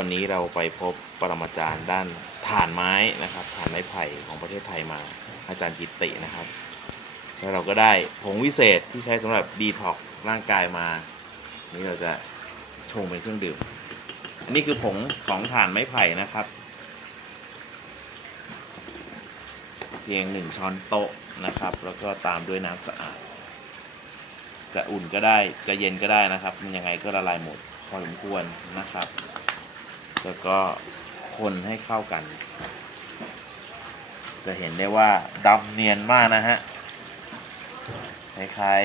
วันนี้เราไปพบปรมาจารย์ด้านถ่านไม้นะครับถ่านไม้ไผ่ของประเทศไทยมา อาจารย์กิตตินะครับ แล้วเราก็ได้ผงวิเศษที่ใช้สำหรับดีท็อกร่างกายมา นี่เราจะชงเป็นเครื่องดื่ม อันนี้คือผงของถ่านไม้ไผ่นะครับ เพียงหนึ่งช้อนโต๊ะนะครับ แล้วก็ตามด้วยน้ำสะอาดจะอุ่นก็ได้จะเย็นก็ได้นะครับ มันยังไงก็ละลายหมดพอสมควรนะครับ แล้วก็คนให้เข้ากัน จะเห็นได้ว่าดำเนียนมากนะฮะคล้าย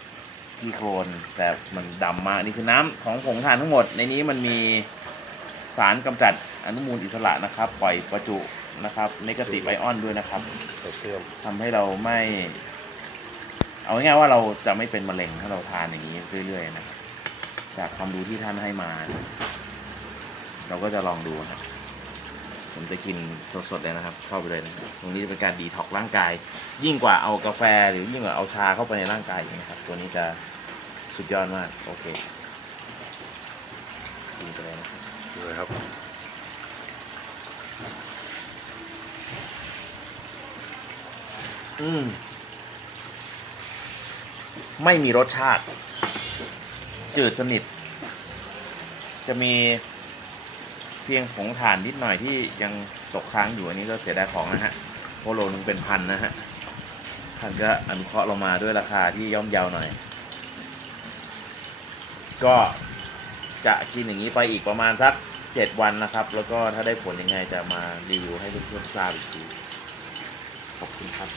ๆที่โคลนแต่มันดำมากนี่คือน้ำของผงถ่านทั้งหมด ในนี้มันมีสารกำจัดอนุมูลอิสระนะครับ ปล่อยประจุนะครับเนกาติไอออนด้วยนะครับทำให้เราไม่ เอาง่ายๆว่าเราจะไม่เป็นมะเร็งถ้าเราทานอย่างนี้เรื่อยๆนะครับจากความรู้ที่ท่านให้มา เราก็จะลองดูครับผมจะกินสดๆเลยนะครับ เข้าไปเลยนะตรงนี้จะเป็นการดีท็อกร่างกาย ยิ่งกว่าเอากาแฟหรือยิ่งกว่าเอาชาเข้าไปในร่างกายอย่างนี้ครับ ตัวนี้จะสุดยอดมาก โอเคกินไปเลยนะครับเลยครับอืมไม่มีรสชาติ จืดสนิท จะมี เพียงผงถ่านนิดหน่อยที่ยังตกค้างอยู่อันนี้ก็เสียดายของนะฮะเพราะโลนึงเป็นพันนะฮะท่านก็อนุเคราะห์เรามาด้วยราคาที่ย่อมเยาวหน่อย ก็จะกินอย่างนี้ไปอีกประมาณสักเจ็ดวันนะครับ แล้วก็ถ้าได้ผลยังไงจะมารีวิวให้เพื่อนๆทราบอีกทีขอบคุณครับ